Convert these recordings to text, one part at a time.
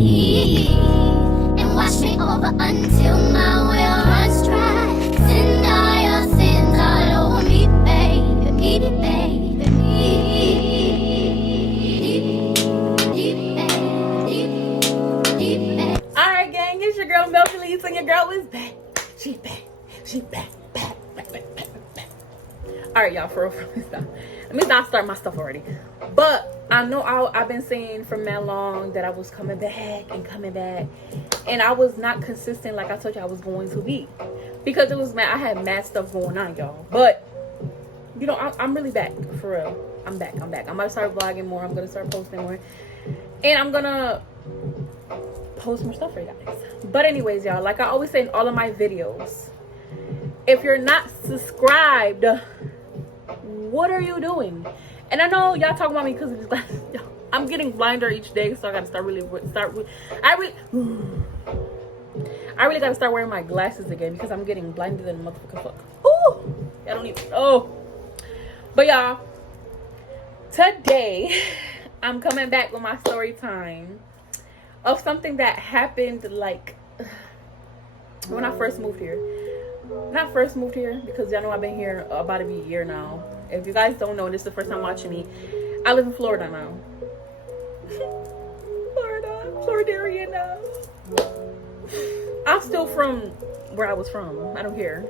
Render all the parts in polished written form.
and wash me over until my well runs dry. Send all your sins all over me, baby, baby, baby. Alright, gang, it's your girl Mel Felice, and your girl is back. She back. Back. Alright, y'all, for real, let me not start my stuff already. But I know I've been saying from that long that I was coming back, and I was not consistent like I told you I was going to be, because it was I had mad stuff going on, y'all. But you know, I'm really back, for real. I'm back. I'm gonna start vlogging more. I'm gonna start posting more, and I'm gonna post more stuff for you guys. But anyways, y'all, like I always say in all of my videos, if you're not subscribed, what are you doing? And I know y'all talking about me because of these glasses. I'm getting blinder each day, so I gotta I really gotta start wearing my glasses again, because I'm getting blinded than a motherfucking fuck. Ooh, I don't even. Oh, but y'all, today I'm coming back with my story time of something that happened like when I first moved here. Not first moved here, because y'all know I've been here about a year now. If you guys don't know, this is the first time watching me. I live in Florida now. Floridarian now. I'm still from where I was from. I don't care.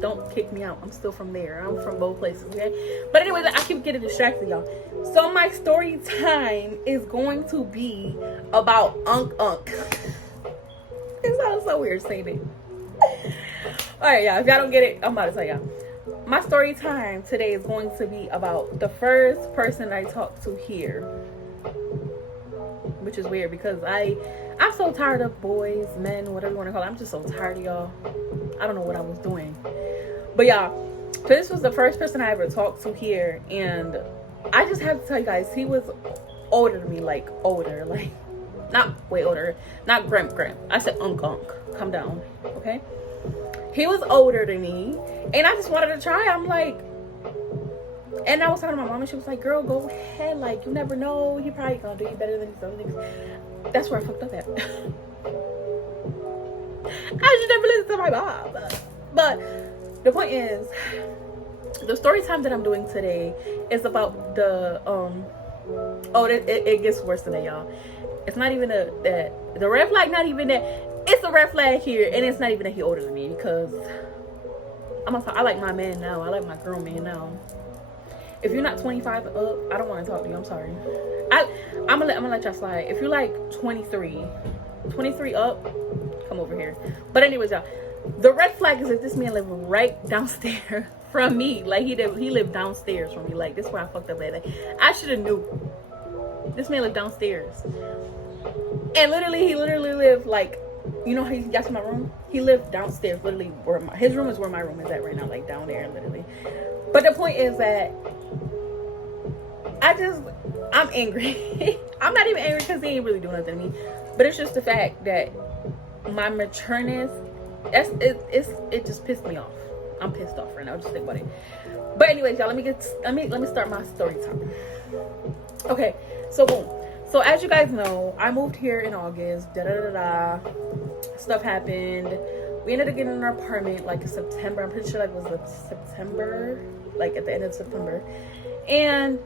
Don't kick me out. I'm still from there. I'm from both places, okay? But anyways, I keep getting distracted, y'all. So my story time is going to be about Unk. It sounds so weird saying it. Alright, y'all, if y'all don't get it, I'm about to tell y'all. My story time today is going to be about the first person I talked to here. Which is weird, because I'm so tired of boys, men, whatever you want to call it. I'm just so tired of y'all. I don't know what I was doing. But y'all, so this was the first person I ever talked to here, and I just have to tell you guys, he was older than me, like not way older, not Gramp. I said Unk. Come down, okay? He was older than me, and I just wanted to try. I'm like, and I was talking to my mom, and she was like, girl, go ahead. Like, you never know. He probably gonna do you better than these other niggas. That's where I fucked up at. I should never listen to my mom. But the point is, the story time that I'm doing today is about the, it gets worse than that, y'all. It's not even the red flag, not even that. It's a red flag here, and it's not even that he older than me, because I like my man now. I like my girl man now. If you're not 25 up, I don't want to talk to you. I'm sorry. I'm gonna let y'all slide. If you're like 23 up, come over here. But anyways, y'all, the red flag is that this man lived right downstairs from me. Like he lived downstairs from me. Like, this is where I fucked up at. Like, I should have knew. This man lived downstairs, and he literally lived like, you know how y'all see my room? He lived downstairs, literally where his room is where my room is at right now, like down there, literally. But the point is that I'm angry. I'm not even angry because he ain't really doing nothing to me, but it's just the fact that my matureness, it just pissed me off. I'm pissed off right now. Just think about it. But anyways, y'all, let me start my story time. Okay, so boom. So as you guys know, I moved here in August. Stuff happened. We ended up getting an apartment like in September. I'm pretty sure like it was September, like at the end of September. And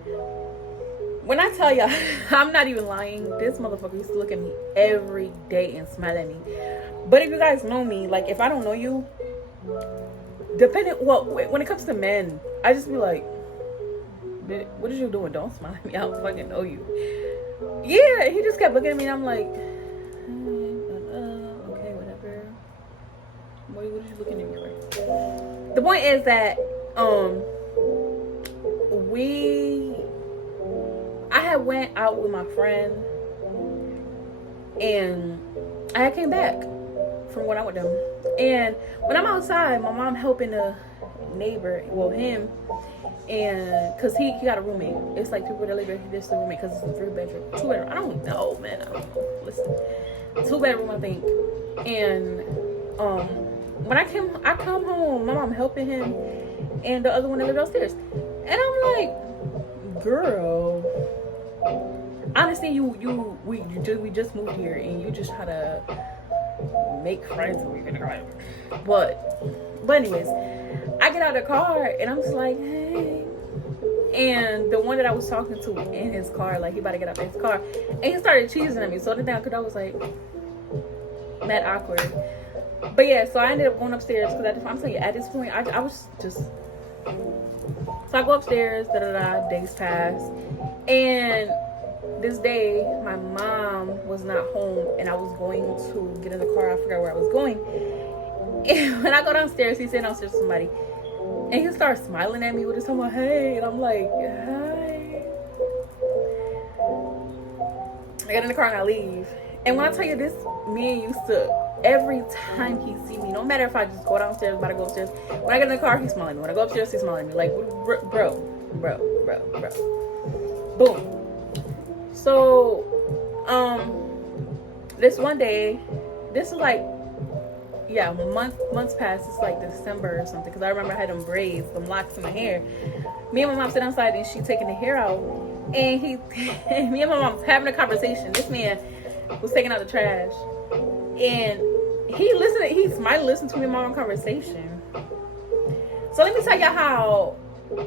when I tell y'all, I'm not even lying. This motherfucker used to look at me every day and smile at me. But if you guys know me, like if I don't know you, when it comes to men, I just be like, what are you doing? Don't smile at me. I don't fucking know you. Yeah, he just kept looking at me, and I'm like, okay, whatever. What are you looking at me for? The point is that I had went out with my friend, and I came back from when I went with them. And when I'm outside, my mom helping the neighbor, him, and because he got a roommate. It's like people that live there, this the roommate, because it's a 3-bedroom, 2-bedroom. I don't know, man. I don't know. Listen, 2-bedroom, I think. And when I come home, my mom helping him, and the other one that lived upstairs, and I'm like, girl, I understand we just moved here and you just try to make friends with me, but anyways, I get out of the car and I'm just like, hey. And the one that I was talking to in his car, like he about to get out of his car, and he started cheesing at me. So then I was like, mad awkward. But yeah, so I ended up going upstairs because I'm telling you, at this point, I was just. So I go upstairs. Days pass, and this day my mom was not home, and I was going to get in the car. I forgot where I was going. And when I go downstairs, he's sitting downstairs with somebody. And he starts smiling at me with his tongue, hey, and I'm like, hi. I get in the car and I leave. And when I tell you this, man used to, every time he see me, no matter if I just go downstairs, about to go upstairs, when I get in the car, he's smiling at me. When I go upstairs, he's smiling at me. Like, bro. Boom. So, this one day, this is like, yeah, months passed. It's like December or something, because I remember I had them braids, them locks in my hair. Me and my mom sit outside and she taking the hair out, and me and my mom was having a conversation. This man was taking out the trash, and he smiling, listening to me and my mom conversation. So let me tell y'all how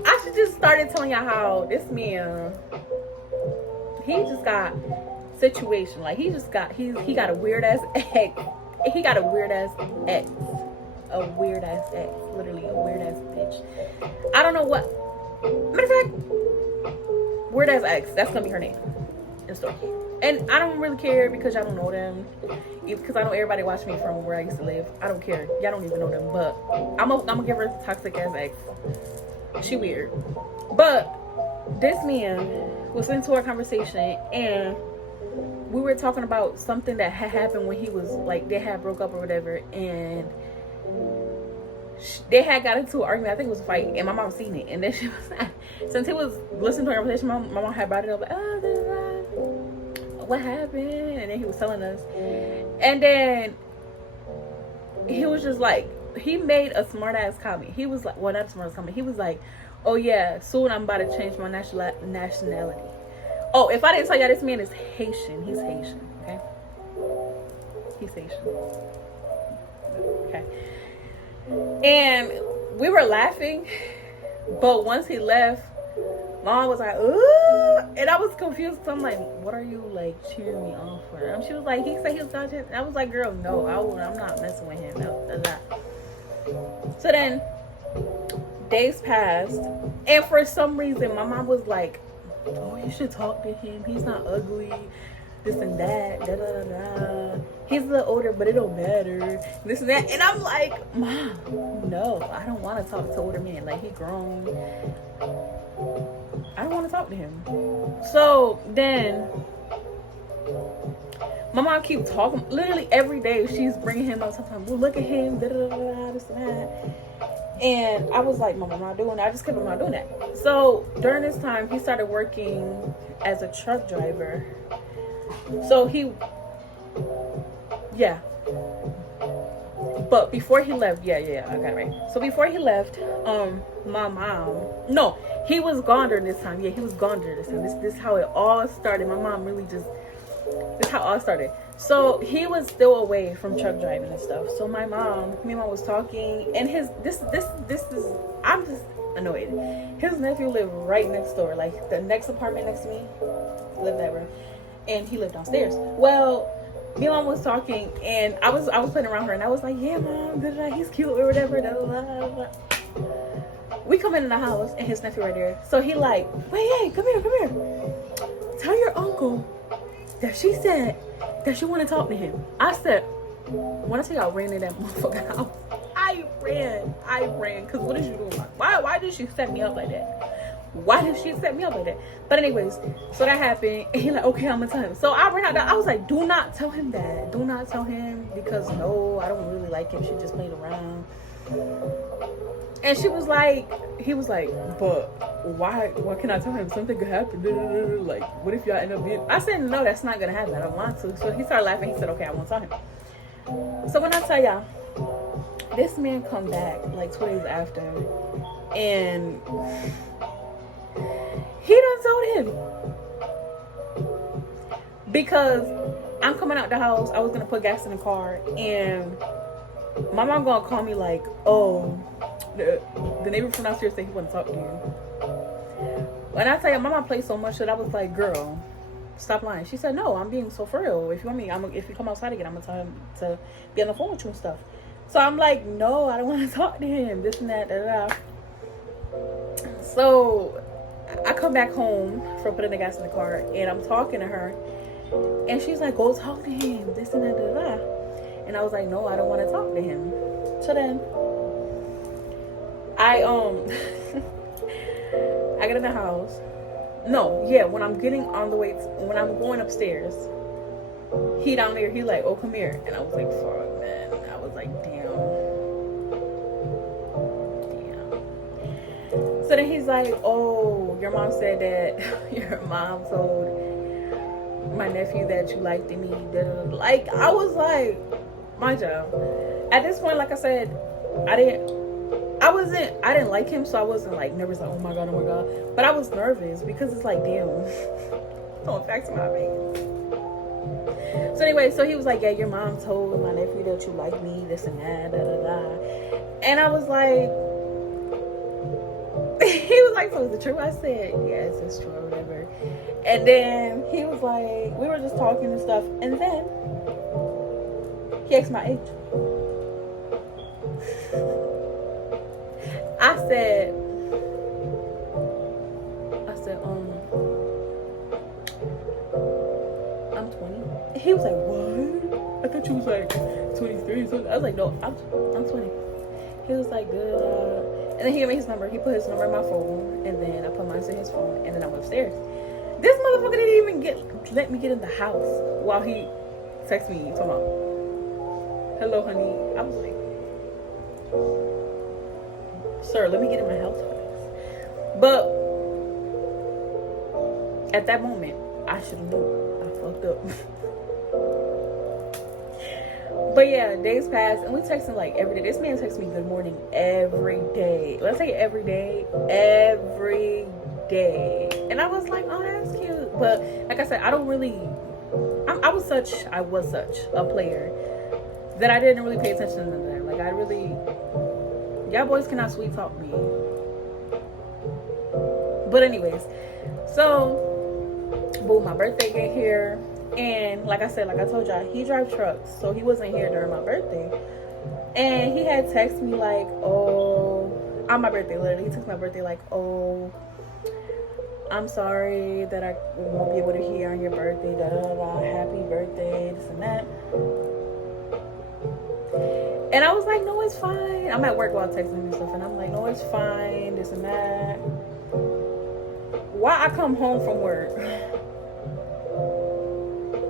I should just started telling y'all how this man, he just got situation, like he got a weird ass ex. He got a weird ass ex. Literally a weird ass bitch. I don't know what. Matter of fact, weird ass ex. That's gonna be her name in the story. And I don't really care because y'all don't know them. Because I know everybody watch me from where I used to live. I don't care. Y'all don't even know them. But I'm gonna give her a toxic ass ex. She weird. But this man was into our conversation, and we were talking about something that had happened when he was like, they had broke up or whatever, and they had got into an argument. I think it was a fight, and my mom seen it. And then she was, since he was listening to our conversation, my mom had brought it up, like, what happened? And then he was telling us, and then he was just like, he made a smart ass comment. He was like, well, not a smart ass comment. He was like, oh yeah, soon I'm about to change my nationality. Oh, if I didn't tell y'all, this man is Haitian. He's Haitian, okay? He's Haitian. Okay. And we were laughing, but once he left, Mom was like, ooh, and I was confused. So I'm like, what are you like cheering me on for? And she was like, he said he was gonna. I was like, girl, no, I'm not messing with him. No, that's not. So then, days passed, and for some reason, my mom was like, oh, you should talk to him. He's not ugly. This and that. Da da da da. He's a little older, but it don't matter. This and that. And I'm like, Mom, no, I don't want to talk to older men. Like, he grown. I don't want to talk to him. So then, my mom keeps talking. Literally every day, she's bringing him up. Sometimes, well, look at him. Da da da da. This and that. And I was like, Mom, I'm not doing that. I just kept on not doing that. So during this time, he started working as a truck driver. So but before he left, I got it right. So before he left, my mom, no, he was gone during this time. Yeah, he was gone during this time. This is how it all started. My mom really just, this is how it all started. So he was still away from truck driving and stuff. So me and mom was talking, and this is, I'm just annoyed. His nephew lived right next door, like the next apartment next to me, lived that room, and he lived downstairs. Well, me and mom was talking, and I was playing around her, and I was like, yeah, Mom, he's cute or whatever. Da, da, da, da. We come in the house, and his nephew right there. So he like, wait, hey, come here. Tell your uncle that she said that she want to talk to him. I said, when I tell you I ran in that motherfucking house, I ran, because what is you doing? Why did she set me up like that? Why did she set me up like that? But anyways, so that happened, and he like, okay, I'm gonna tell him. So I ran out. I was like, do not tell him that. Do not tell him, because no, I don't really like him. She just played around. And he was like, but why can I tell him? Something could happen. Like, what if y'all end up being... I said, no, that's not gonna happen. I don't want to. So he started laughing. He said, okay, I won't tell him. So when I tell y'all, this man come back like 2 days after, and he done told him. because I'm coming out the house. I was gonna put gas in the car, and my mom gonna call me like, oh, the neighbor from downstairs said he want to talk to you. When I tell you, my mom played so much that I was like, girl, stop lying. She said, no, I'm being so for real. If you want me, if you come outside again, I'm gonna tell him to be on the phone with you and stuff. So I'm like, no, I don't want to talk to him. This and that, da da. So I come back home from putting the gas in the car, and I'm talking to her, and she's like, go talk to him, this and that, da da. And I was like, no, I don't want to talk to him. So then I I get in the house. No, yeah, when I'm getting on the way when I'm going upstairs, he down there, he like, oh, come here. And I was like, fuck, man. I was like, damn. So then he's like, oh, your mom said that your mom told my nephew that you liked me. Like, I was like, my job. At this point, like I said, I didn't like him, so I wasn't like nervous, like, oh my god. But I was nervous because it's like, damn, throwing facts in my face. So anyway, so he was like, yeah, your mom told my nephew that you like me, this and that, da da da. And I was like, he was like, so is it true? I said, yes, it's true, or whatever. And then he was like, we were just talking and stuff, and then he asked my age. I said, I'm 20. He was like, what? I thought you was like 23. So I was like, no, I'm 20. He was like, good. And then he gave me his number. He put his number in my phone, and then I put mine in his phone, and then I went upstairs. This motherfucker didn't even let me get in the house while he texted me, talking about, hello, honey. I was like, sir, let me get in my house first. But at that moment, I should have known. I fucked up. But yeah, days passed, and we texting like every day. This man texts me good morning every day. Let's say every day. And I was like, oh, that's cute. But like I said, I was such a player that I didn't really pay attention to them. Like, y'all boys cannot sweet talk me. But anyways, so boom, my birthday get here, and like I said, like I told y'all, he drives trucks, so he wasn't here during my birthday. And he had texted me like, oh, on my birthday, literally, he texted my birthday like, oh, I'm sorry that I won't be able to hear on your birthday, da da da, happy birthday, this and that. And I was like, no, it's fine. I'm at work while texting him and stuff, and I'm like, no, it's fine, this and that. Why I come home from work,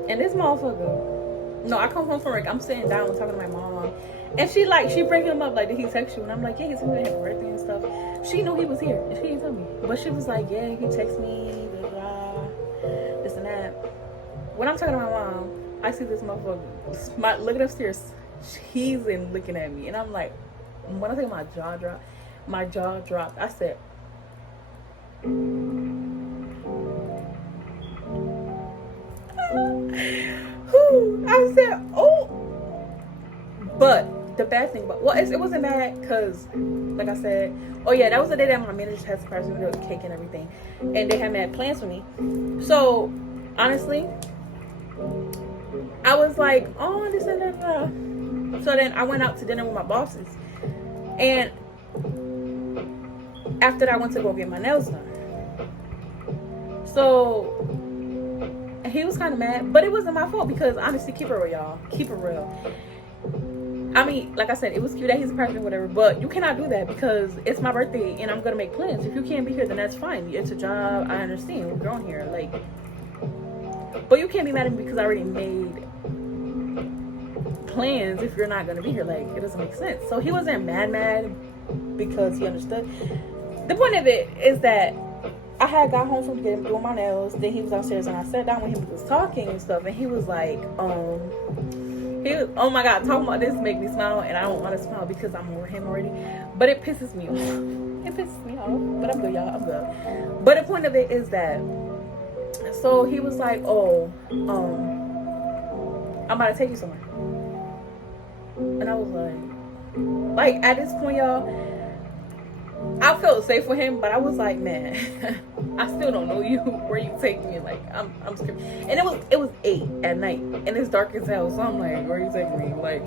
and this motherfucker, no, I come home from work, I'm sitting down talking to my mom, and she bringing him up, like, did he text you? And I'm like, yeah, he texted me happy birthday and stuff. She knew he was here, and she didn't tell me. But she was like, yeah, he texted me, blah, blah, this and that. When I'm talking to my mom, I see this motherfucker looking upstairs. He's in looking at me, and I'm like, when I think my jaw dropped. I said, I said, oh. But the bad thing about, well, it wasn't bad because, like I said, oh yeah, that was the day that my manager had surprised me with cake and everything, and they had mad plans for me. So honestly, I was like, oh, this and that. So then I went out to dinner with my bosses, and after that I went to go get my nails done. So he was kind of mad, but it wasn't my fault because honestly, keep it real, y'all. Keep it real. I mean, like I said, it was cute that he's surprised me, whatever, but you cannot do that because it's my birthday and I'm gonna make plans. If you can't be here, then that's fine. It's a job. I understand. We're grown here, like, but you can't be mad at me because I already made plans if you're not gonna be here. Like, it doesn't make sense. So he wasn't mad because he understood. The point of it is that I had got home from doing my nails, then he was downstairs, and I sat down with him, we was talking and stuff, and he was like, oh my god, talking about this make me smile, and I don't want to smile because I'm over him already, but it pisses me off. It pisses me off, but I'm good, y'all, I'm good. But the point of it is that So he was like, oh, I'm about to take you somewhere. And I was like at this point, y'all, I felt safe with him, but I was like, man, I still don't know you. Where you take me? Like, I'm scared. And it was 8 at night, and it's dark as hell. So I'm like, where you taking me? Like,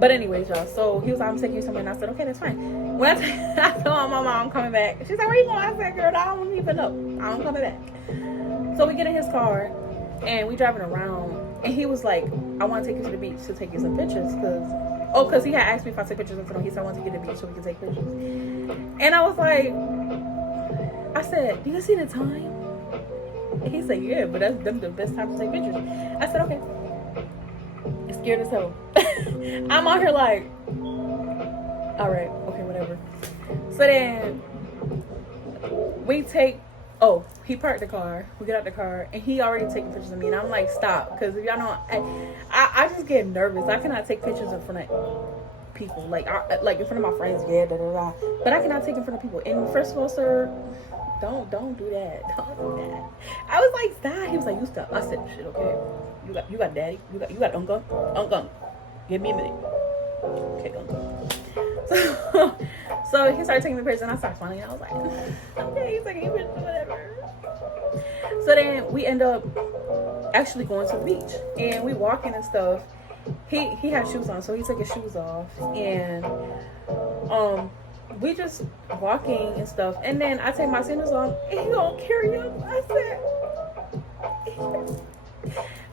but anyways, y'all. So he was like, I'm taking you somewhere, and I said, okay, that's fine. When I told my mom I'm coming back, she's like, where you going? I said, girl, I don't even know. I'm coming back. So we get in his car, and we driving around, and he was like, I want to take you to the beach to take you some pictures, because he had asked me if I take pictures of him. He said, I want to get to the beach so we can take pictures. And I was like, I said, do you see the time? And he said, yeah, but that's the best time to take pictures. I said, okay. I'm scared as hell. I'm out here like, all right, okay, whatever. So then he parked the car. We get out the car, and he already taking pictures of me. And I'm like, stop, because if y'all know, I just get nervous. I cannot take pictures in front of people, like in front of my friends, yeah, but I cannot take in front of people. And first of all, sir, don't do that. Don't do that. I was like, stop. He was like, you stop. I said, shit, okay. You got daddy. You got uncle. Give me a minute. Okay, uncle. So he started taking me pictures, and I started smiling. And I was like, okay, he's taking pictures, whatever. So then we end up actually going to the beach, and we walking and stuff. He had shoes on, so he took his shoes off, and we just walking and stuff. And then I take my sandals off, and he gonna carry up. I said,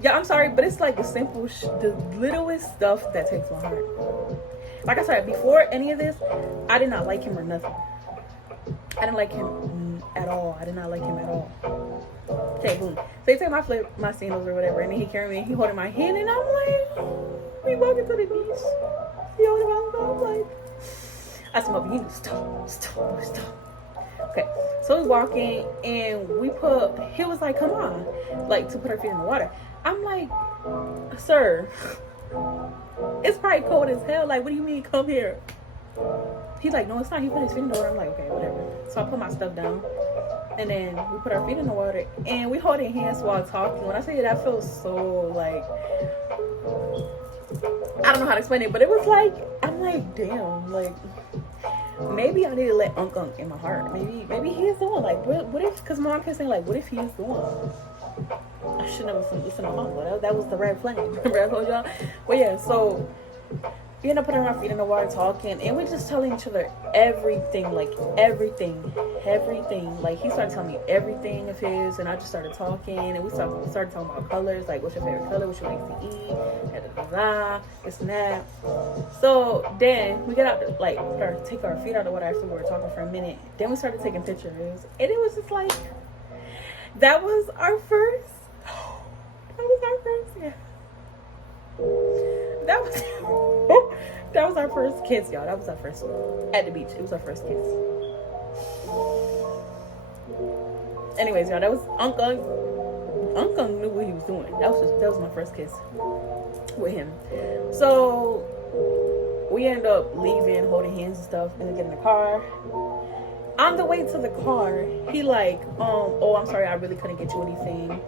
yeah, I'm sorry, but it's like the simple, the littlest stuff that takes my heart. Like I said, before any of this, I did not like him or nothing. I didn't like him at all. I did not like him at all. Okay, boom. So he took my sandals or whatever, and then he carried me, and he holding my hand, and I'm like, we walking to the beach. He holding my hand, I'm like, I said, Moby, you need to stop. Okay, so we walking, and he was like, come on, like, to put our feet in the water. I'm like, sir, it's probably cold as hell. Like, what do you mean, come here? He's like, no, it's not. He put his feet in the water. I'm like, okay, whatever. So I put my stuff down, and then we put our feet in the water, and we holding hands while talking. When I say that feels so, like, I don't know how to explain it, but it was like, I'm like, damn, like, maybe I need to let Unc in my heart. Maybe he is the one. Like, what if, because mom kept saying, like, what if he is the one? I should never listen to mom, but that was the red flag. Remember I told y'all? But yeah, so we end up putting our feet in the water talking, and we're just telling each other everything. Like everything. Like, he started telling me everything of his, and I just started talking, and we started talking about colors, like, what's your favorite color, what you like to eat, this and that. So then we get out to, like, take our feet out of the water after we were talking for a minute. Then we started taking pictures, and it was just like, that was our first, yeah. That was our first kiss, y'all. That was our first one. At the beach. It was our first kiss. Anyways, y'all, that was Uncle knew what he was doing. That was my first kiss with him. So we ended up leaving, holding hands and stuff, and then get in the car. On the way to the car, he like, oh, I'm sorry, I really couldn't get you anything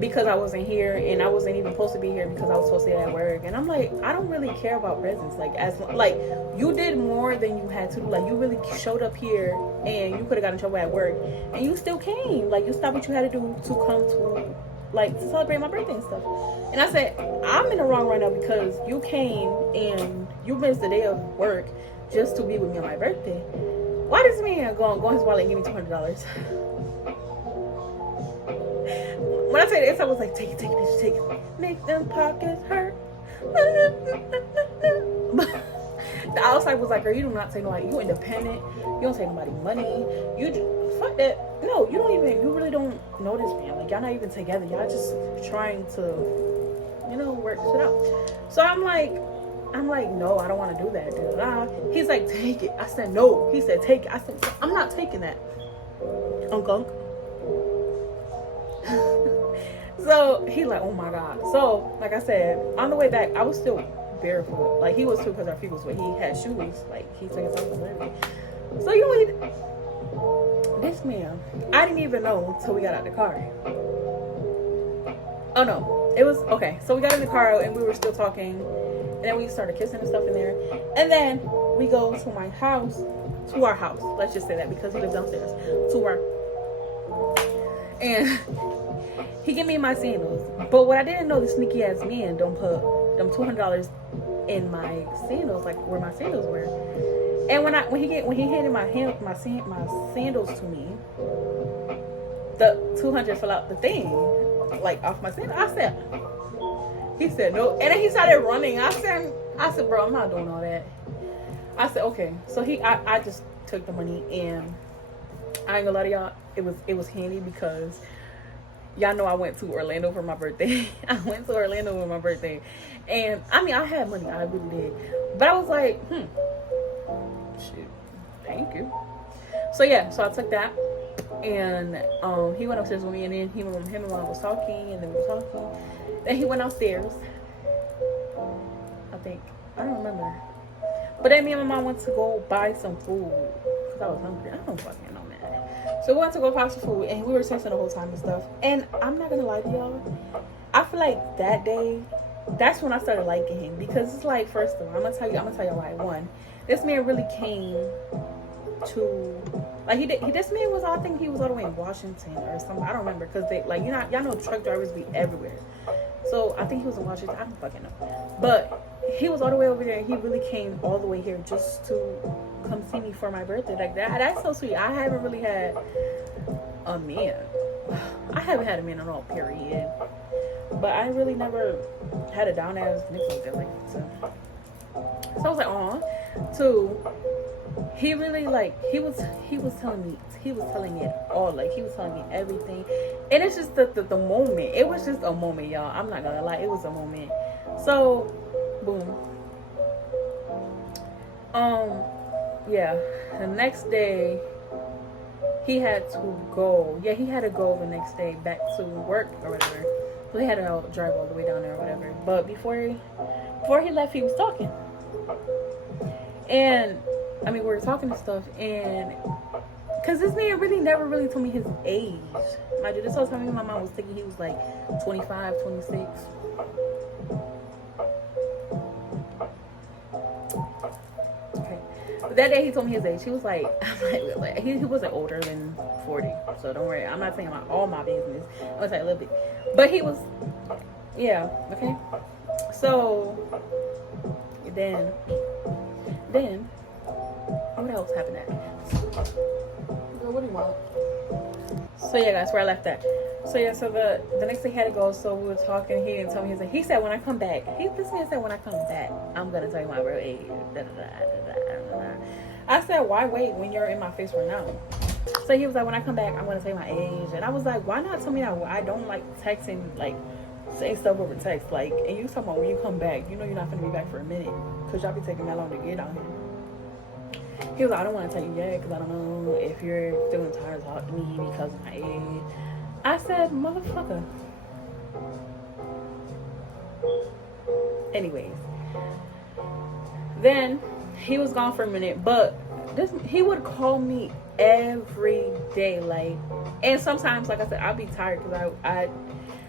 because I wasn't here, and I wasn't even supposed to be here because I was supposed to be at work. And I'm like, I don't really care about presents. Like, like, you did more than you had to do. Like, you really showed up here, and you could have gotten in trouble at work, and you still came. Like, you stopped what you had to do to come to, like, to celebrate my birthday and stuff. And I said, I'm in the wrong right now because you came and you missed the day of work just to be with me on my birthday. Why does this man go in his wallet and give me $200? When I say this, I was like, take it, bitch, take it. Make them pockets hurt. The outside was like, girl, you do not take nobody. You independent. You don't take nobody money. You just, fuck that. No, you really don't know this man. Like, y'all not even together. Y'all just trying to, work shit out. So I'm like, no, I don't want to do that. He's like, take it. I said, no. He said, take it. I said, I'm not taking that. Uncle. So he like, oh my God. So like I said, on the way back, I was still barefoot. Like, he was too, because our feet was wet. He had shoes. Like, he took his off and everything. So Yes, ma'am. I didn't even know until we got out the car. Oh no, it was okay. So we got in the car and we were still talking, and then we started kissing and stuff in there. And then we go to my house, to our house. Let's just say that because he lives downstairs. To our, and he gave me my sandals. But what I didn't know, the sneaky ass man don't put them $200 in my sandals, like where my sandals were. And when he handed my sandals to me, the 200 fell out the thing, like off my sandal. He said no, and then he started running. I said, bro, I'm not doing all that. I said, okay. So I just took the money, and I ain't gonna lie to y'all, it was handy because y'all know I went to Orlando for my birthday. I went to Orlando for my birthday, and I mean I had money, I really did, but I was like, shit, thank you. So yeah, so I took that, and he went upstairs with me, and then him and Mom was talking, and then we were talking. Then he went upstairs. I don't remember. But then me and my mom went to go buy some food because I was hungry. I don't fucking know, man. So we went to go buy some food, and we were texting the whole time and stuff. And I'm not gonna lie to y'all, I feel like that day, that's when I started liking him, because it's like, first of all, I'm gonna tell you why. One, this man really came to, like, this man was, I think he was all the way in Washington or something. I don't remember, because they, like, y'all know truck drivers be everywhere. So I think he was in Washington. I don't fucking know. But he was all the way over there, and he really came all the way here just to come see me for my birthday. Like, that's so sweet. I haven't really had a man. I haven't had a man at all, period. But I really never had a down ass nigga like that. Like, so I was like, aw. Two, he really, like, he was telling me it all. Like, he was telling me everything. And it's just the moment. It was just a moment, y'all. I'm not gonna lie, it was a moment. So boom. Yeah, the next day he had to go. Yeah, he had to go the next day back to work or whatever. So he had to drive all the way down there or whatever. But before he left, he was talking. And I mean, we were talking and stuff, and because this man really never really told me his age. Mind you, this whole time my mom was thinking he was like 25, 26. Okay. But that day he told me his age. He was like, he wasn't older than 40. So don't worry. I'm not saying all my business. I'm gonna say a little bit. But he was, yeah, okay. So then what else happened next? What do you want? So yeah, guys, where I left at. So yeah, so the next day he had to go. So we were talking. He didn't tell me. He said when I come back. This man said when I come back, I'm gonna tell you my real age. I said, why wait when you're in my face right now? So he was like, when I come back, I'm gonna say my age. And I was like, why not tell me now? I don't like texting, like saying stuff over text. Like, and you talking about when you come back, you know you're not gonna be back for a minute, cause y'all be taking that long to get out here. He was like, I don't want to tell you yet because I don't know if you're feeling tired of talking to me because of my age. I said, motherfucker. Anyways. Then he was gone for a minute, but he would call me every day. Like, and sometimes, like I said, I'd be tired because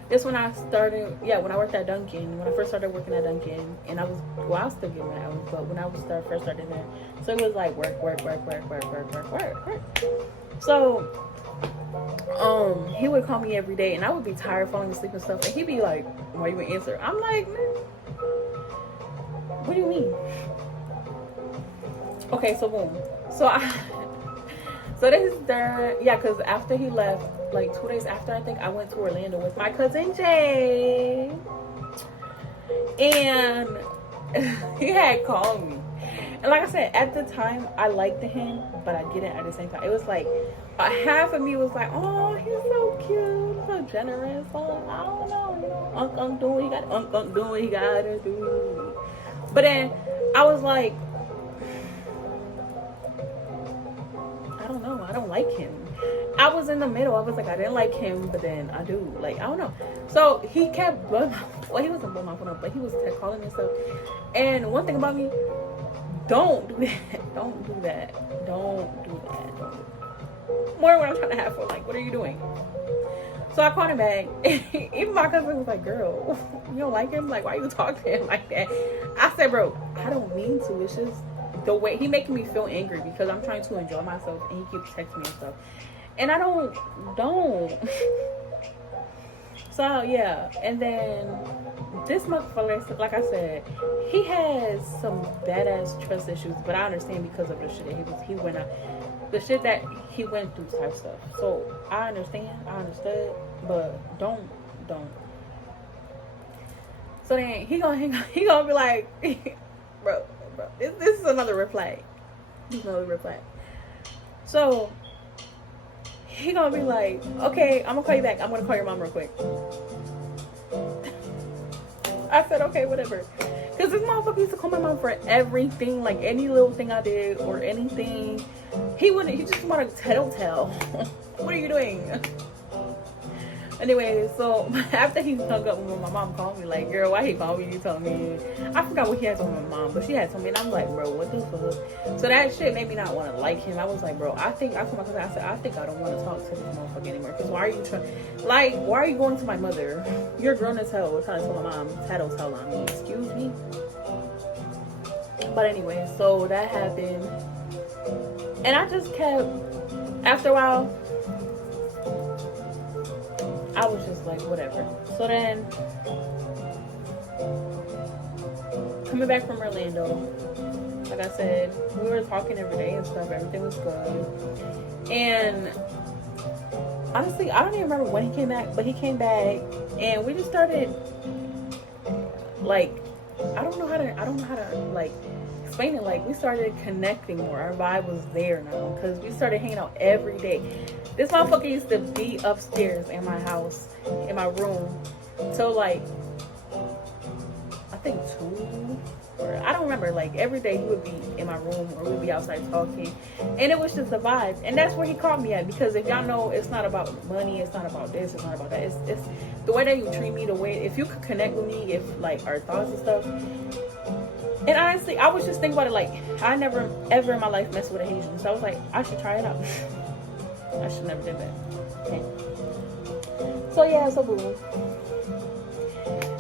this when I started, when I worked at Dunkin', when I first started working at Dunkin', and I was still getting my hours, but when I was first started there, so it was like work. So, he would call me every day, and I would be tired, falling asleep and stuff, and he'd be like, why you wouldn't answer? I'm like, man, what do you mean? Okay, so boom. So this is because after he left, like 2 days after, I think I went to Orlando with my cousin Jay, and he had called me, and like I said, at the time I liked him, but I didn't at the same time. It was like half of me was like, oh, he's so cute, so generous, so I don't know, Unc doing what he gotta do. But then I was like, I don't know, I don't like him. I was in the middle. I was like, I didn't like him, but then I do. Like, I don't know. So he kept blowing my, well, he wasn't blowing my phone up, but he was calling me and stuff. And one thing about me, don't do that. Don't do that. Don't do that. more than what I'm trying to have fun. Like, what are you doing? So I called him back. Even my cousin was like, girl, you don't like him? Like, why you talking to him like that? I said, bro, I don't mean to. It's just the way he making me feel angry because I'm trying to enjoy myself and he keeps texting me and stuff. And I don't. So, yeah. And then this motherfucker, like I said, he has some badass trust issues, but I understand because of the shit that he went out. The shit that he went through type stuff. So I understand, I understood, but don't. So then he gonna be like, bro, this is another red flag. This is another red flag. So he gonna be like, okay, I'm gonna call you back. I'm gonna call your mom real quick. I said, okay, whatever. Because this motherfucker used to call my mom for everything, like any little thing I did or anything. He just want to tell. What are you doing? Anyway, so after he hung up when my mom called me, like, girl, why he called me? You told me. I forgot what he had told my mom, but she had told me, and I'm like, bro, what the fuck? So that shit made me not want to like him. I was like, bro, I told my cousin, I said, I think I don't want to talk to this motherfucker anymore. Because why are you going to my mother? You're grown as hell. Trying to tell my mom, tattle on me. Excuse me? But anyway, so that happened. And I just kept, after a while, I was just like, whatever. So then, coming back from Orlando, like I said, we were talking every day and stuff. Everything was good. And honestly, I don't even remember when he came back, but he came back, and we just started, like, I don't know how to like explain it. Like, we started connecting more. Our vibe was there now because we started hanging out every day. This motherfucker used to be upstairs in my house, in my room, till like, I think 2, or I don't remember. Like, every day he would be in my room or we'd be outside talking, and it was just a vibe. And that's where he caught me at, because if y'all know, it's not about money, it's not about this, it's not about that. It's the way that you treat me, the way, if you could connect with me, if like our thoughts and stuff. And honestly, I was just thinking about it, like, I never ever in my life messed with a Haitian, so I was like, I should try it out. I should never did that. Okay. So yeah, so boom.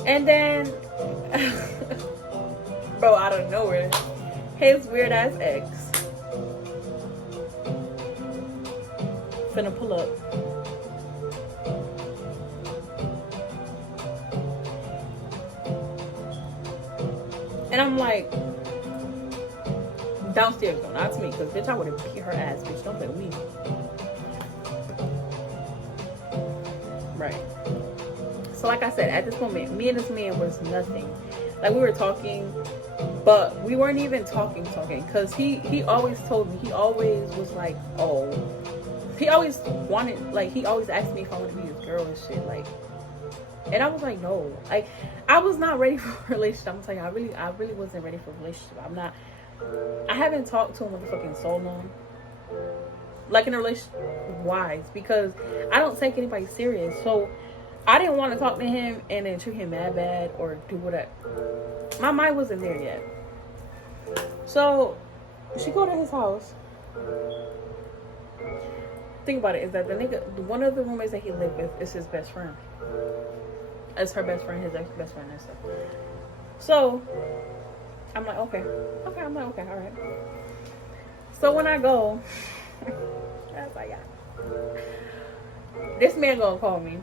And then, bro, out of nowhere, his weird ass ex finna pull up. And I'm like, downstairs though, not to me, because bitch, I would have beat her ass, bitch. Don't play with me. Right. So like I said, at this moment, me and this man was nothing. Like, we were talking, but we weren't even talking, because he always told me, he always was like, oh, he always wanted, like, he always asked me if I wanted to be his girl and shit, like, and I was like, no. Like, I was not ready for a relationship. I'm telling you, I really wasn't ready for a relationship. I haven't talked to him in so long, like, in a relationship wise, because I don't take anybody serious. So I didn't want to talk to him and then treat him mad bad or do whatever. My mind wasn't there yet. So she go to his house. Think about it, is that the nigga, one of the roommates that he lived with is his best friend. It's her best friend, his ex-best friend and stuff. So I'm like, okay, all right. So when I go, I was like, yeah, this man gonna call me.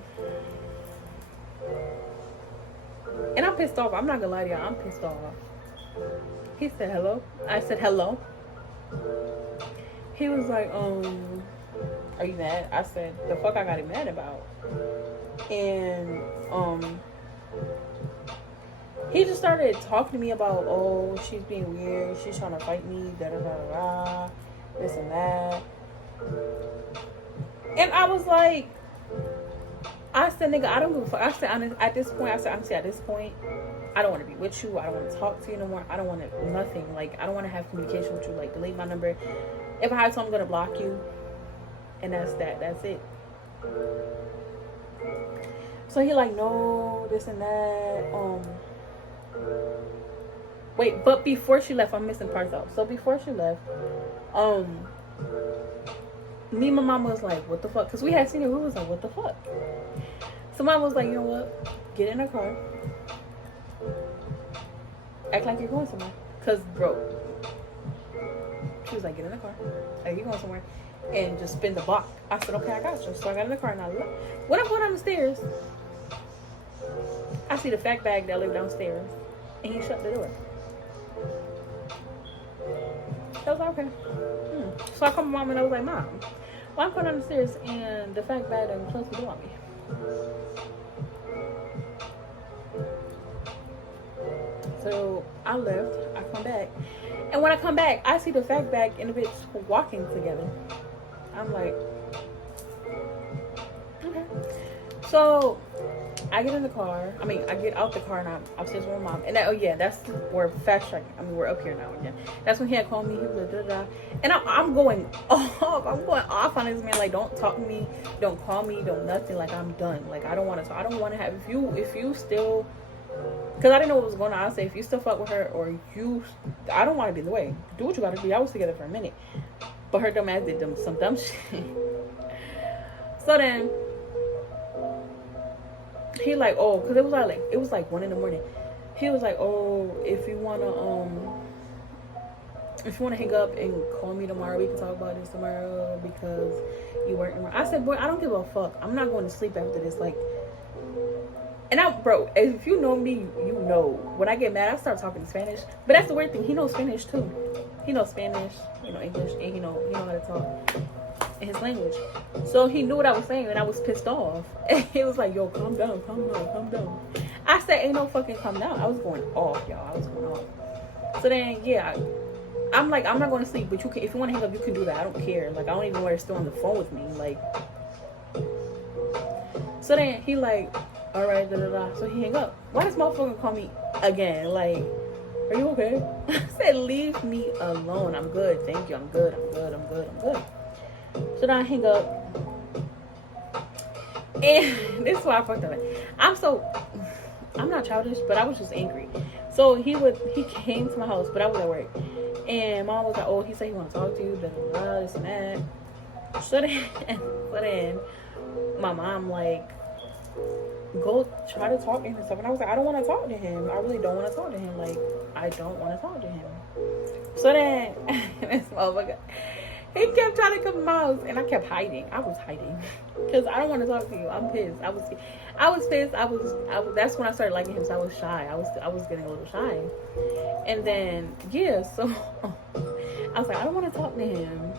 And I'm pissed off. I'm not gonna lie to y'all, I'm pissed off. He said hello. I said hello. He was like, are you mad? I said, the fuck I got him mad about? And he just started talking to me about, oh, she's being weird, she's trying to fight me, da da da da, this and that. And I was like, I said, nigga, I don't give a fuck. I said, at this point, I don't want to be with you. I don't want to talk to you no more. I don't want to, nothing. Like, I don't want to have communication with you. Like, delete my number. If I have to, I'm going to block you. And that's that. That's it. So he like, no, this and that. Wait, but before she left, I'm missing parts out. So before she left, me and my mom was like, what the fuck? Because we had seen it. We was like, what the fuck? So mom was like, you know what? Get in the car. Act like you're going somewhere. Because, bro, she was like, get in the car. Like, you going somewhere. And just spin the block. I said, okay, I got you. So I got in the car and I look. When I'm going down the stairs, I see the fat bag that lived downstairs. And he shut the door. I was like, okay. So I called my mom and I was like, Mom, well, I'm going down the stairs and the fat bag done closed the door on me. So I left. I come back. And when I come back, I see the fat bag and the bitch walking together. I'm like, okay. So I get in the car. I mean, I get out the car and I'm upstairs with my mom. And that's we're fast tracking. I mean, we're up here now again. That's when he had called me. He was like, da da. And I'm going off. I'm going off on this man. Like, don't talk to me. Don't call me. Don't nothing. Like, I'm done. Like, I don't want to talk. I don't want to have. If you still, because I didn't know what was going on. I say, if you still fuck with her or I don't want to be in the way. Do what you got to do. I was together for a minute. But her dumb ass did some dumb shit. So then, he like, oh, because it was like 1 a.m. He was like, oh, if you wanna hang up and call me tomorrow, we can talk about this tomorrow because you weren't tomorrow. I said, boy, I don't give a fuck. I'm not going to sleep after this. Like, and bro, if you know me, you know when I get mad, I start talking Spanish. But that's the weird thing. He knows Spanish too. He knows Spanish, English, and he know how to talk in his language. So he knew what I was saying, and I was pissed off. And he was like, yo, calm down. I said, ain't no fucking calm down. I was going off, y'all. I was going off. So then, yeah, I'm like, I'm not going to sleep, but you can, if you want to hang up, you can do that. I don't care. Like, I don't even want her still on the phone with me. Like, so then he like, all right, da da da. So he hang up. Why this motherfucker call me again? Like, are you okay? I said, leave me alone. I'm good. Thank you. I'm good. So then I hang up. And this is why I fucked up. I'm not childish, but I was just angry. So he came to my house, but I was at work. And mom was like, oh, he said he want to talk to you, blah, blah, blah, this and that. So then my mom, like, go try to talk to him and stuff. And I was like, I don't want to talk to him. I really don't want to talk to him. Like, I don't want to talk to him. So then, this motherfucker, he kept trying to come to my house, and I kept hiding. I was hiding because I don't want to talk to you. I'm pissed. I was pissed. I was. That's when I started liking him. So I was shy. I was getting a little shy. And then so I was like, I don't want to talk to him.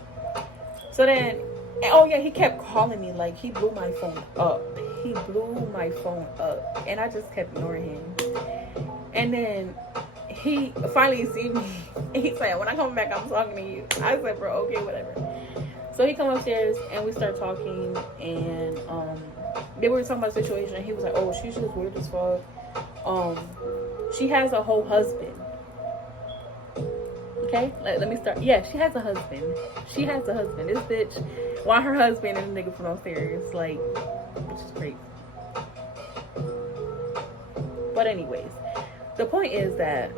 So then, oh yeah, he kept calling me. Like, he blew my phone up. And I just kept ignoring him. And then he finally see me. And he's like, when I come back, I'm talking to you. I said, bro, okay, whatever. So he come upstairs and we start talking, and they were talking about the situation, and he was like, oh, she's just weird as fuck. She has a whole husband. Okay, let me start. Yeah, she has a husband. This bitch want her husband and a nigga from upstairs, like, which is crazy. But anyways, the point is that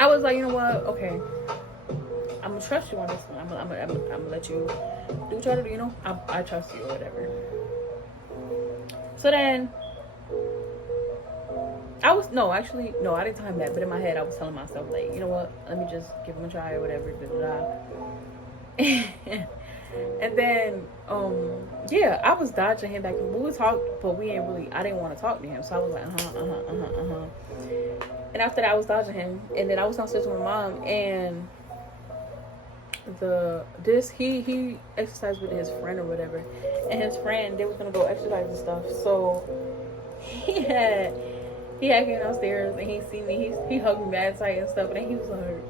I was like, you know what? Okay, I'm gonna trust you on this one. I'm gonna let you do what you gotta do. I trust you or whatever. So then I didn't tell him that, but in my head I was telling myself, like, you know what? Let me just give him a try or whatever. And then, I was dodging him back. We would talk, but I didn't want to talk to him. So I was like, And after that, I was dodging him. And then I was downstairs with my mom, and he exercised with his friend or whatever. And his friend, they was going to go exercise and stuff. So he had came downstairs, and he seen me. He hugged me mad tight and stuff. And then he was like,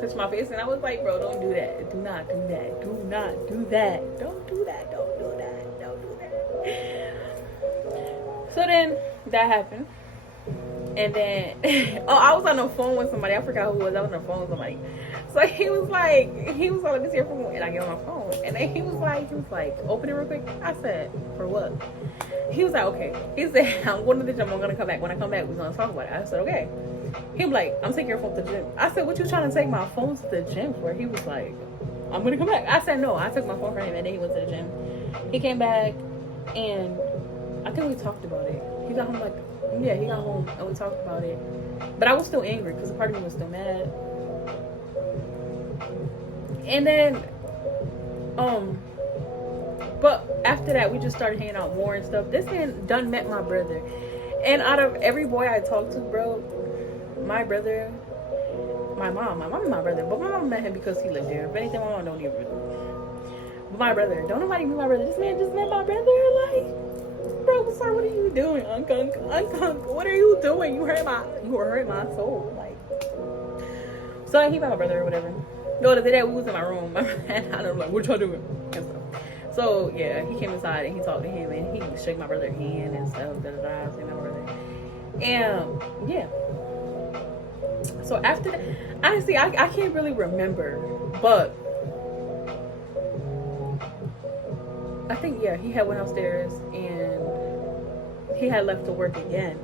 touch my face, and I was like, bro, don't do that. Do not do that. Do not do that. Don't do that. Don't do that. Don't do that. So then that happened. And then I was on the phone with somebody. I forgot who it was. I was on the phone with somebody. So he was like, let me see your phone. And I get on my phone. And then he was like, open it real quick. I said, for what? He was like, okay. He said, I'm going to the gym. I'm going to come back. When I come back, we're going to talk about it. I said, okay. He was like, I'm taking your phone to the gym. I said, what you trying to take my phone to the gym for? He was like, I'm gonna come back. I said no. I took my phone from him, and then he went to the gym. He came back, and I think we talked about it. He got home he got home, and we talked about it. But I was still angry because a part of me was still mad. And then, but after that, we just started hanging out more and stuff. This man done met my brother, and out of every boy I talked to, bro, my brother, my mom and my brother, but my mom met him because he lived there. If anything, my mom don't even. But my brother, don't nobody meet my brother. This man just met my brother, like, bro, sorry, what are you doing, Uncle? What are you doing? You hurt my soul, like. So he met my brother or whatever. No, the day that we was in my room, and I was like, what y'all doing? And stuff. So yeah, he came inside and he talked to him, and he shook my brother's hand and stuff. My brother, and yeah. So after that, honestly, I can't really remember, but I think he had went upstairs and he had left to work again.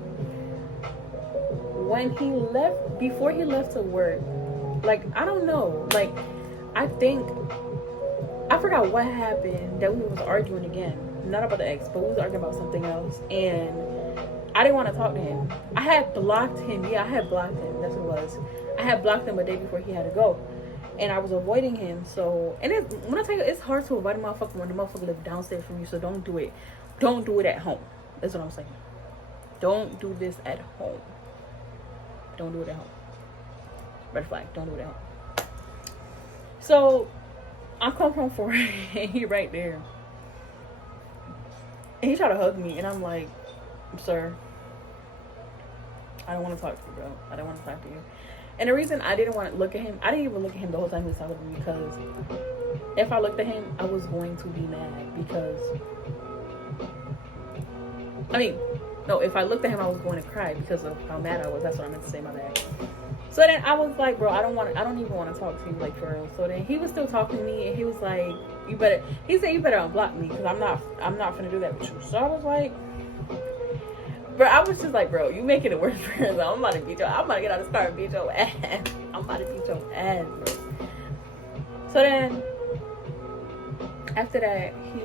When he left, before he left to work, like, I don't know, like, I forgot what happened, that we was arguing again, not about the ex, but we was arguing about something else, and I didn't want to talk to him. I had blocked him. Yeah, I had blocked him. That's what it was. I had blocked him a day before he had to go. And I was avoiding him. So, and when I tell you, it's hard to avoid a motherfucker when the motherfucker lives downstairs from you. So don't do it. Don't do it at home. That's what I'm saying. Don't do this at home. Don't do it at home. Red flag. Don't do it at home. So, I come home for it. And he right there. And he tried to hug me. And I'm like, sir, I don't want to talk to you, bro. I don't want to talk to you. And the reason I didn't want to look at him, I didn't even look at him the whole time he was talking to me, because if I looked at him, I was going to be mad, because if I looked at him, I was going to cry because of how mad I was. That's what I meant to say, my bad. So then I was like, bro, I don't even want to talk to you, like, for real. So then he was still talking to me, and he was like, you said you better unblock me, because I'm not gonna do that with you. So I was like, bro, I was just like, bro, you making it worse for yourself. I'm about to get out of the car and beat your ass. I'm about to beat your ass, bro. So then, after that, he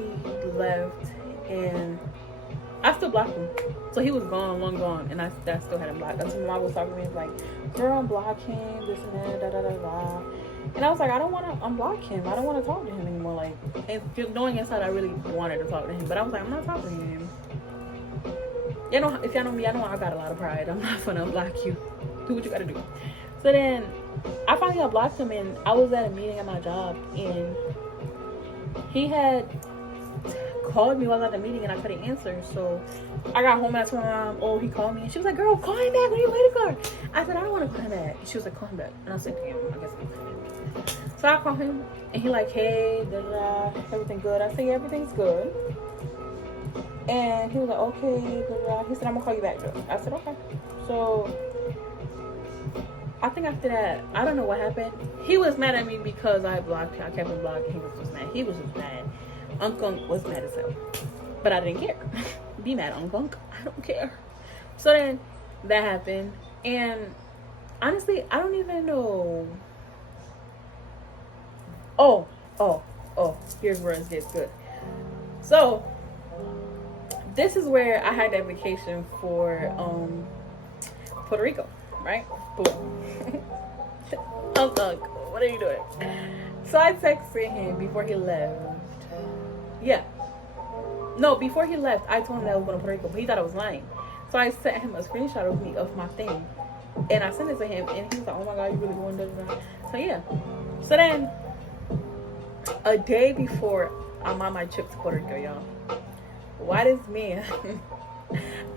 left, and I still blocked him. So he was gone, long gone, and I still had him blocked. Until my mom was talking to me, like, girl, unblock him, this and that, da da da da. And I was like, I don't want to unblock him. I don't want to talk to him anymore. Like, and knowing inside, I really wanted to talk to him, but I was like, I'm not talking to him. You know, if y'all know me, I know I got a lot of pride. I'm not gonna unblock you. Do what you gotta do. So then, I finally unblocked him, and I was at a meeting at my job, and he had called me while I was at the meeting, and I couldn't answer. So I got home and I told my mom, oh, he called me, and she was like, girl, call him back when you wait car. I said, I don't want to call him back. And she was like, call him back. And I said, damn, I guess I'm calling him. So I called him, and he like, hey, everything good? I said, yeah, everything's good. And he was like, okay, he said, I'm gonna call you back, though. I said, okay. So I think after that, I don't know what happened. He was mad at me because I blocked him. I kept him blocked. He was just mad. He was just mad. Uncle was mad as hell. But I didn't care. Be mad, Uncle. I don't care. So then that happened. And honestly, I don't even know. Oh. Here's where it gets good. So this is where I had that vacation for Puerto Rico, right? Boom. Uncle, what are you doing? So I texted him before he left. Yeah. No, before he left, I told him that I was going to Puerto Rico, but he thought I was lying. So I sent him a screenshot of my thing. And I sent it to him, and he was like, oh my God, you really going to do that? So yeah. So then, a day before I'm on my trip to Puerto Rico, y'all, why this man,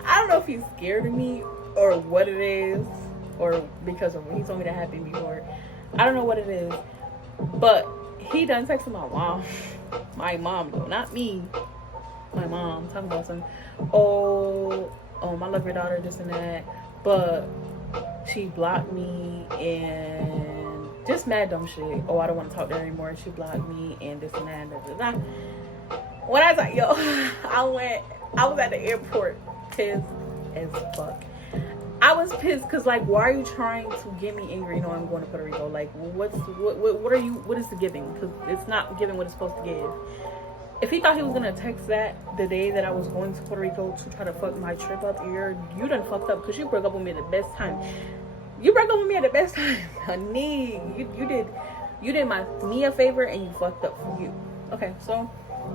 I don't know if he's scared of me or what it is, or because of what he told me that happened before. I don't know what it is, but he done texted my mom. My mom, though, not me. My mom, talking about some, I love your daughter, this and that, but she blocked me and just mad dumb shit. Oh, I don't want to talk to her anymore. She blocked me and this and that and da. When I was like, I was at the airport pissed as fuck. I was pissed because, like, why are you trying to get me angry? You know, I'm going to Puerto Rico. Like, what is the giving? Because it's not giving what it's supposed to give. If he thought he was gonna text that the day that I was going to Puerto Rico to try to fuck my trip up, you done fucked up because you broke up with me at the best time. You broke up with me at the best time, honey. You did me a favor and you fucked up for you. Okay, so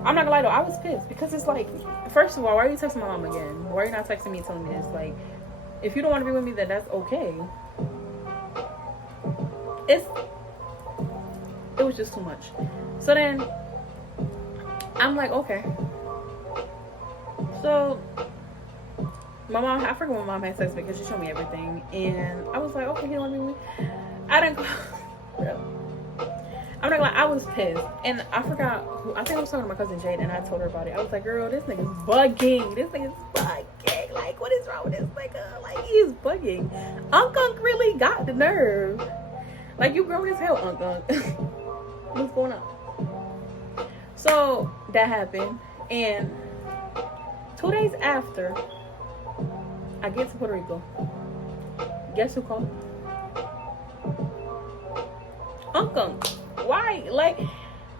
I'm not gonna lie though, I was pissed because it's like, first of all, why are you texting my mom again? Why are you not texting me telling me this? Like, if you don't want to be with me, then that's okay. It was just too much. So then I'm like, okay. So my mom, I forgot when my mom had texted me because she showed me everything, and I was like, okay, you don't want to be with me? I didn't go. I'm not gonna lie, I was pissed, and I forgot who. I think I was talking to my cousin Jade, and I told her about it. I was like, girl, this nigga's bugging. This nigga's bugging. Like, what is wrong with this nigga? Like, he's bugging. Unk really got the nerve. Like, you grown as hell, Unk. What's going on? So that happened, and 2 days after I get to Puerto Rico, guess who called? Uncle. Why? Like,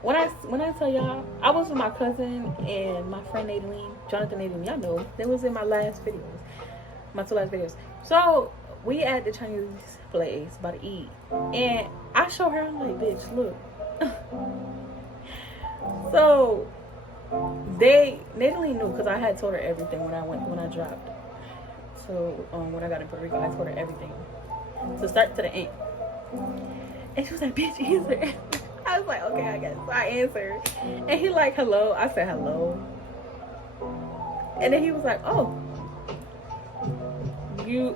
when I tell y'all, I was with my cousin and my friend Nadine, Jonathan Nadine, y'all know, that was in my last videos, my 2 last videos. So we at the Chinese place about to eat, and I show her, I'm like, bitch, look. So Nadine knew because I had told her everything when I dropped. So when I got in Puerto Rico, I told her everything, to start to the end. And she was like, bitch, answer. I was like, okay, I guess. So I answered. And he like, hello. I said, hello. And then he was like, oh.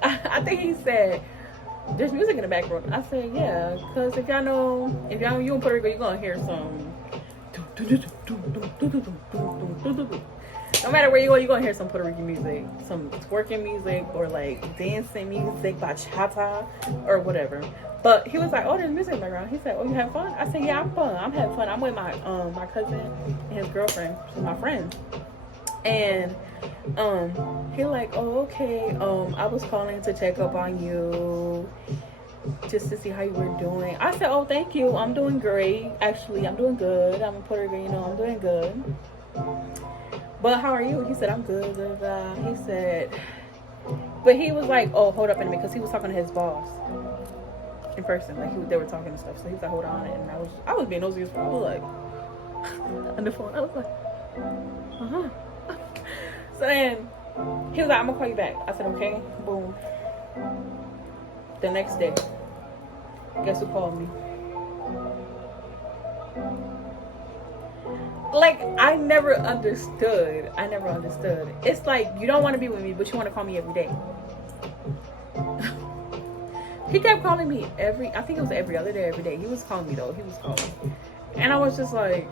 I think he said, there's music in the background. I said, yeah, because if y'all know you in Puerto Rico, you're going to hear some. No matter where you go, you're going to hear some Puerto Rican music. Some twerking music or like dancing music, bachata or whatever. But he was like, oh, there's music in the background. He said, oh, you having fun? I said, yeah, I'm fun. I'm having fun. I'm with my cousin and his girlfriend. She's my friend. And he like, oh, okay. I was calling to check up on you, just to see how you were doing. I said, oh, thank you. I'm doing great. Actually, I'm doing good. I'm in Puerto Rico, you know, I'm doing good. But how are you? He said, I'm good. Blah, blah. He said, but he was like, oh, hold up a minute, because he was talking to his boss in person. Like, they were talking and stuff. So he was like, hold on. And I was being nosy as well. I was like, on the phone. I was like, uh-huh. So then he was like, I'm gonna call you back. I said, okay. Boom. The next day, guess who called me? Like, I never understood. It's like, you don't want to be with me, but you want to call me every day. He kept calling me I think it was every other day, every day. He was calling me though. He was calling. And I was just like.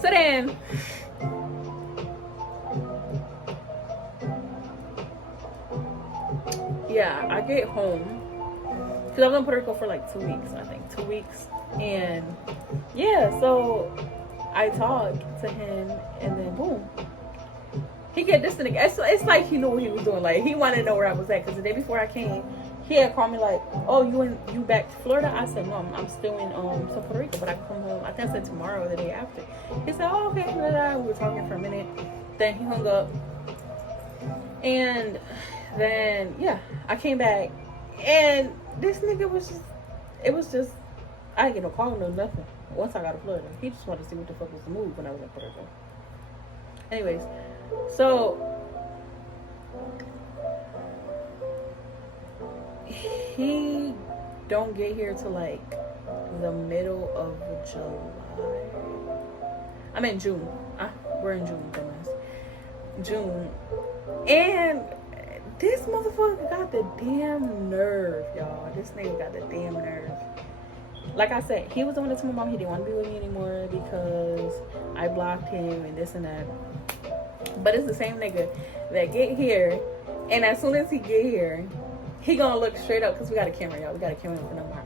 So then. Yeah, I get home. Because I was in Puerto Rico for like 2 weeks, I think. 2 weeks. And yeah, so I talked to him and then boom. He get this thing. It's like he knew what he was doing. Like, he wanted to know where I was at. Because the day before I came, he had called me like, oh, you back to Florida? I said, no, I'm still in Puerto Rico, but I can come home. I think I said tomorrow or the day after. He said, oh, okay. We were talking for a minute. Then he hung up. And then, yeah, I came back. And this nigga was just, I didn't get no call, no nothing. Once I got to Florida, he just wanted to see what the fuck was the move when I was in Puerto Rico. Anyways, so he don't get here till like the middle of July. I'm in June. We're in June, dumbass. June. And this motherfucker got the damn nerve, y'all. This nigga got the damn nerve. Like I said, he was the one that told my mom he didn't want to be with me anymore because I blocked him and this and that. But it's the same nigga that get here, and as soon as he get here, he gonna look straight up because we got a camera, y'all. We got a camera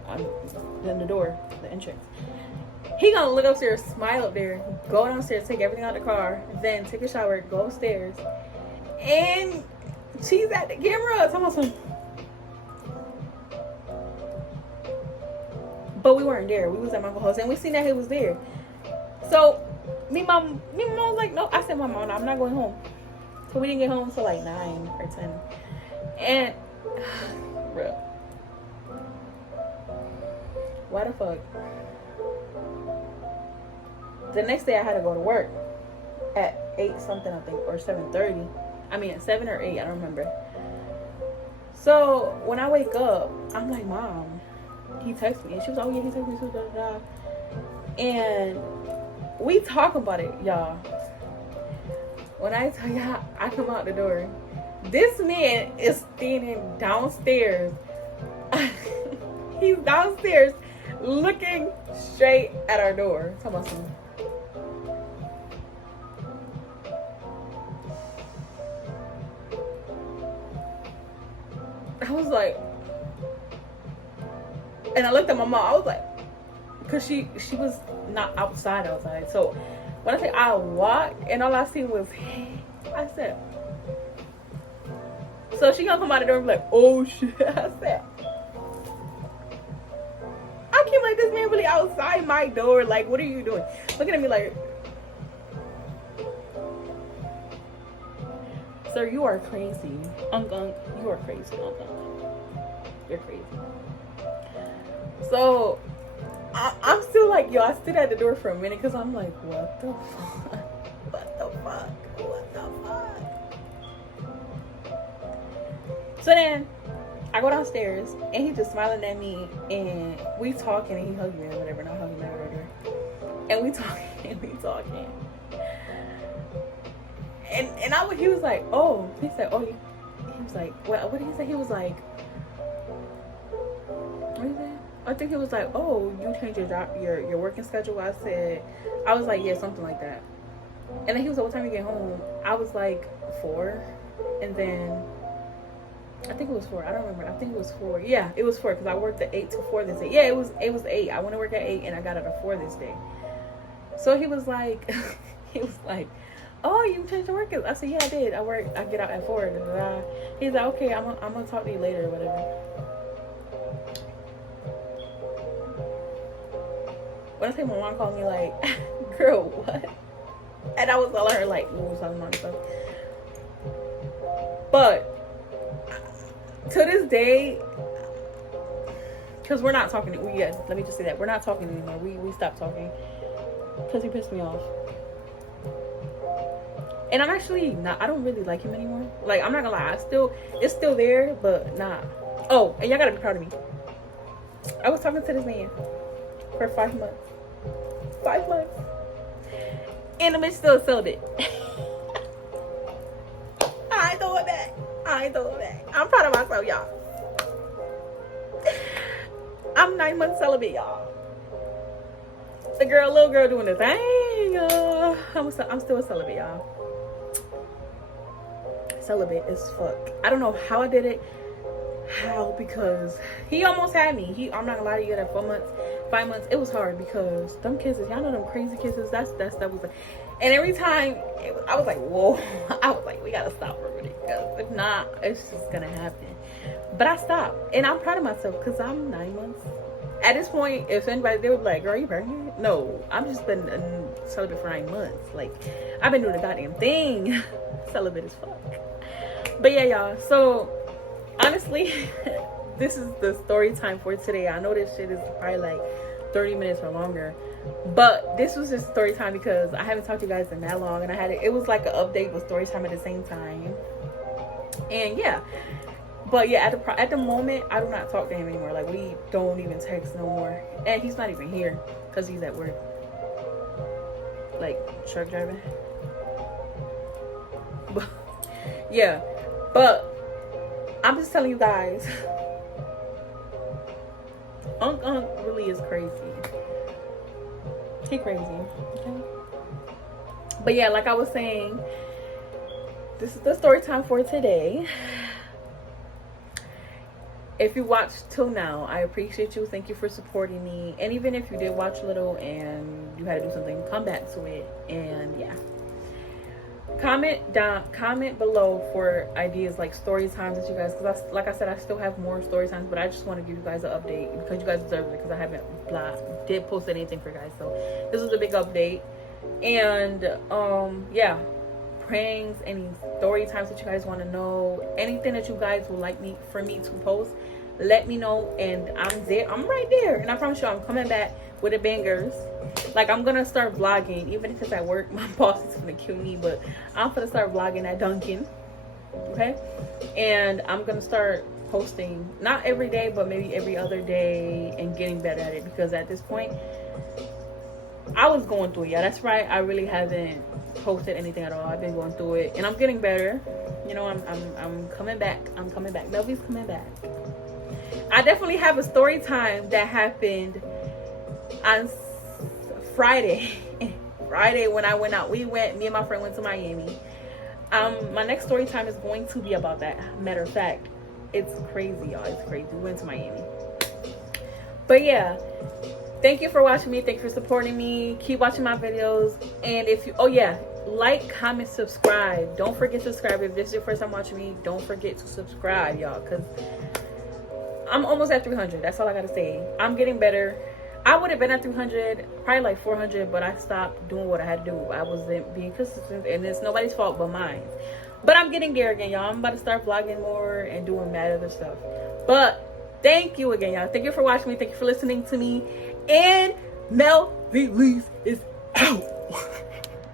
on the door, the entrance. He gonna look upstairs, smile up there, go downstairs, take everything out of the car, then take a shower, go upstairs, And she's at the camera talking about some. But we weren't there. We was at my uncle's house and we seen that he was there. So me and mom was like, no. I said, Mom, I'm not going home. So we didn't get home until like 9 or 10. And bro, why the fuck? The next day I had to go to work at 8 something, I think, or 7:30. I mean at 7 or 8, I don't remember. So when I wake up, I'm like, Mom, he texted me. And she was like, oh yeah, he texted me too, da da da. And we talk about it, y'all. When I tell y'all, I come out the door, this man is standing downstairs. He's downstairs looking straight at our door. Talking about some. I was like, and I looked at my mom. I was like, because she was not outside. So when I say I walked and all I seen was, I said, so she gonna come out the door and be like, oh shit. I said, I keep like, this man really outside my door. Like, what are you doing? Looking at me like, sir, you are crazy. You are crazy. You're crazy. So I'm still like, yo, I stood at the door for a minute because I'm like, what the fuck? What the fuck? What the fuck? So then I go downstairs and he's just smiling at me and we talking and he hugged me or whatever. Not hugging me or whatever. And we talking and we talking. And he was like, oh, he said, oh, he was like, what did he say? He was like, what did he say? I think he was like, oh, you changed your job, your working schedule. I was like, yeah, something like that. And then he was like, what time you get home? I was like, 4. And then I think it was 4. I don't remember. I think it was 4. Yeah, it was 4 because I worked at 8 to 4 this day. Yeah, it was 8. I went to work at 8 and I got out at 4 this day. So he was like, oh, you changed your work? I said, yeah, I did. I get out at 4. Blah, blah, blah. He's like, okay, I'm gonna talk to you later or whatever. When I say my mom called me like, girl, what? And I was telling her like, what was talking about stuff. But to this day, because we're not talking. Yes, let me just say that we're not talking anymore. We stopped talking because he pissed me off. And I'm actually not. I don't really like him anymore. Like, I'm not gonna lie. It's still there, but nah. Oh, and y'all gotta be proud of me. I was talking to this man for 5 months. 5 months. And the bitch still sold it. I ain't throwing back. I'm proud of myself, y'all. I'm 9 months celibate, y'all. Little girl doing the thing, y'all. I'm still a celibate, y'all. Celibate as fuck. I don't know how I did it. Because he almost had me. I'm not gonna lie to you, that 4 months, 5 months, it was hard because them kisses, y'all know them crazy kisses, that was like, and every time I was like, whoa. I was like, we gotta stop for a minute because if not, it's just gonna happen. But I stopped and I'm proud of myself because I'm 9 months. At this point, if anybody, they would be like, girl, are you pregnant? No, I've just been celibate for 9 months. Like, I've been doing the goddamn thing. Celibate as fuck. But yeah, y'all, so honestly, this is the story time for today. I know this shit is probably like 30 minutes or longer, but this was just story time because I haven't talked to you guys in that long, and it was like an update with story time at the same time. And yeah, but yeah, at the moment, I do not talk to him anymore. Like, we don't even text no more, and he's not even here because he's at work, like truck driving. But yeah, but I'm just telling you guys, Unc really is crazy. He crazy, okay? But yeah, like I was saying, this is the story time for today. If you watched till now, I appreciate you. Thank you for supporting me. And even if you did watch a little and you had to do something, come back to it. And yeah. comment below for ideas like story times that you guys, because like I said, I still have more story times, but I just want to give you guys an update because you guys deserve it, because I haven't did post anything for you guys. So this was a big update. And yeah, pranks, any story times that you guys want to know, anything that you guys would like for me to post, let me know. And I'm right there, and I promise you I'm coming back with the bangers. Like, I'm gonna start vlogging, even if it's at work. My boss is gonna kill me, but I'm gonna start vlogging at Dunkin', okay? And I'm gonna start posting, not every day, but maybe every other day, and getting better at it, because at this point I was going through it. Yeah, that's right, I really haven't posted anything at all. I've been going through it, and I'm getting better. You know, I'm coming back. I'm coming back. Melvy's coming back. I definitely have a story time that happened on Friday when I went out. Me and my friend went to Miami. My next story time is going to be about that. Matter of fact, it's crazy, y'all. It's crazy. We went to Miami. But yeah, thank you for watching me. Thank you for supporting me. Keep watching my videos. And if you, oh yeah, like, comment, subscribe. Don't forget to subscribe. If this is your first time watching me, don't forget to subscribe, y'all, because I'm almost at 300. That's all I gotta say. I'm getting better. I would have been at 300, probably like 400, but I stopped doing what I had to do. I wasn't being consistent, and it's nobody's fault but mine. But I'm getting there again, y'all. I'm about to start vlogging more and doing mad other stuff. But thank you again, y'all. Thank you for watching me. Thank you for listening to me. And Mel V. Lees is out.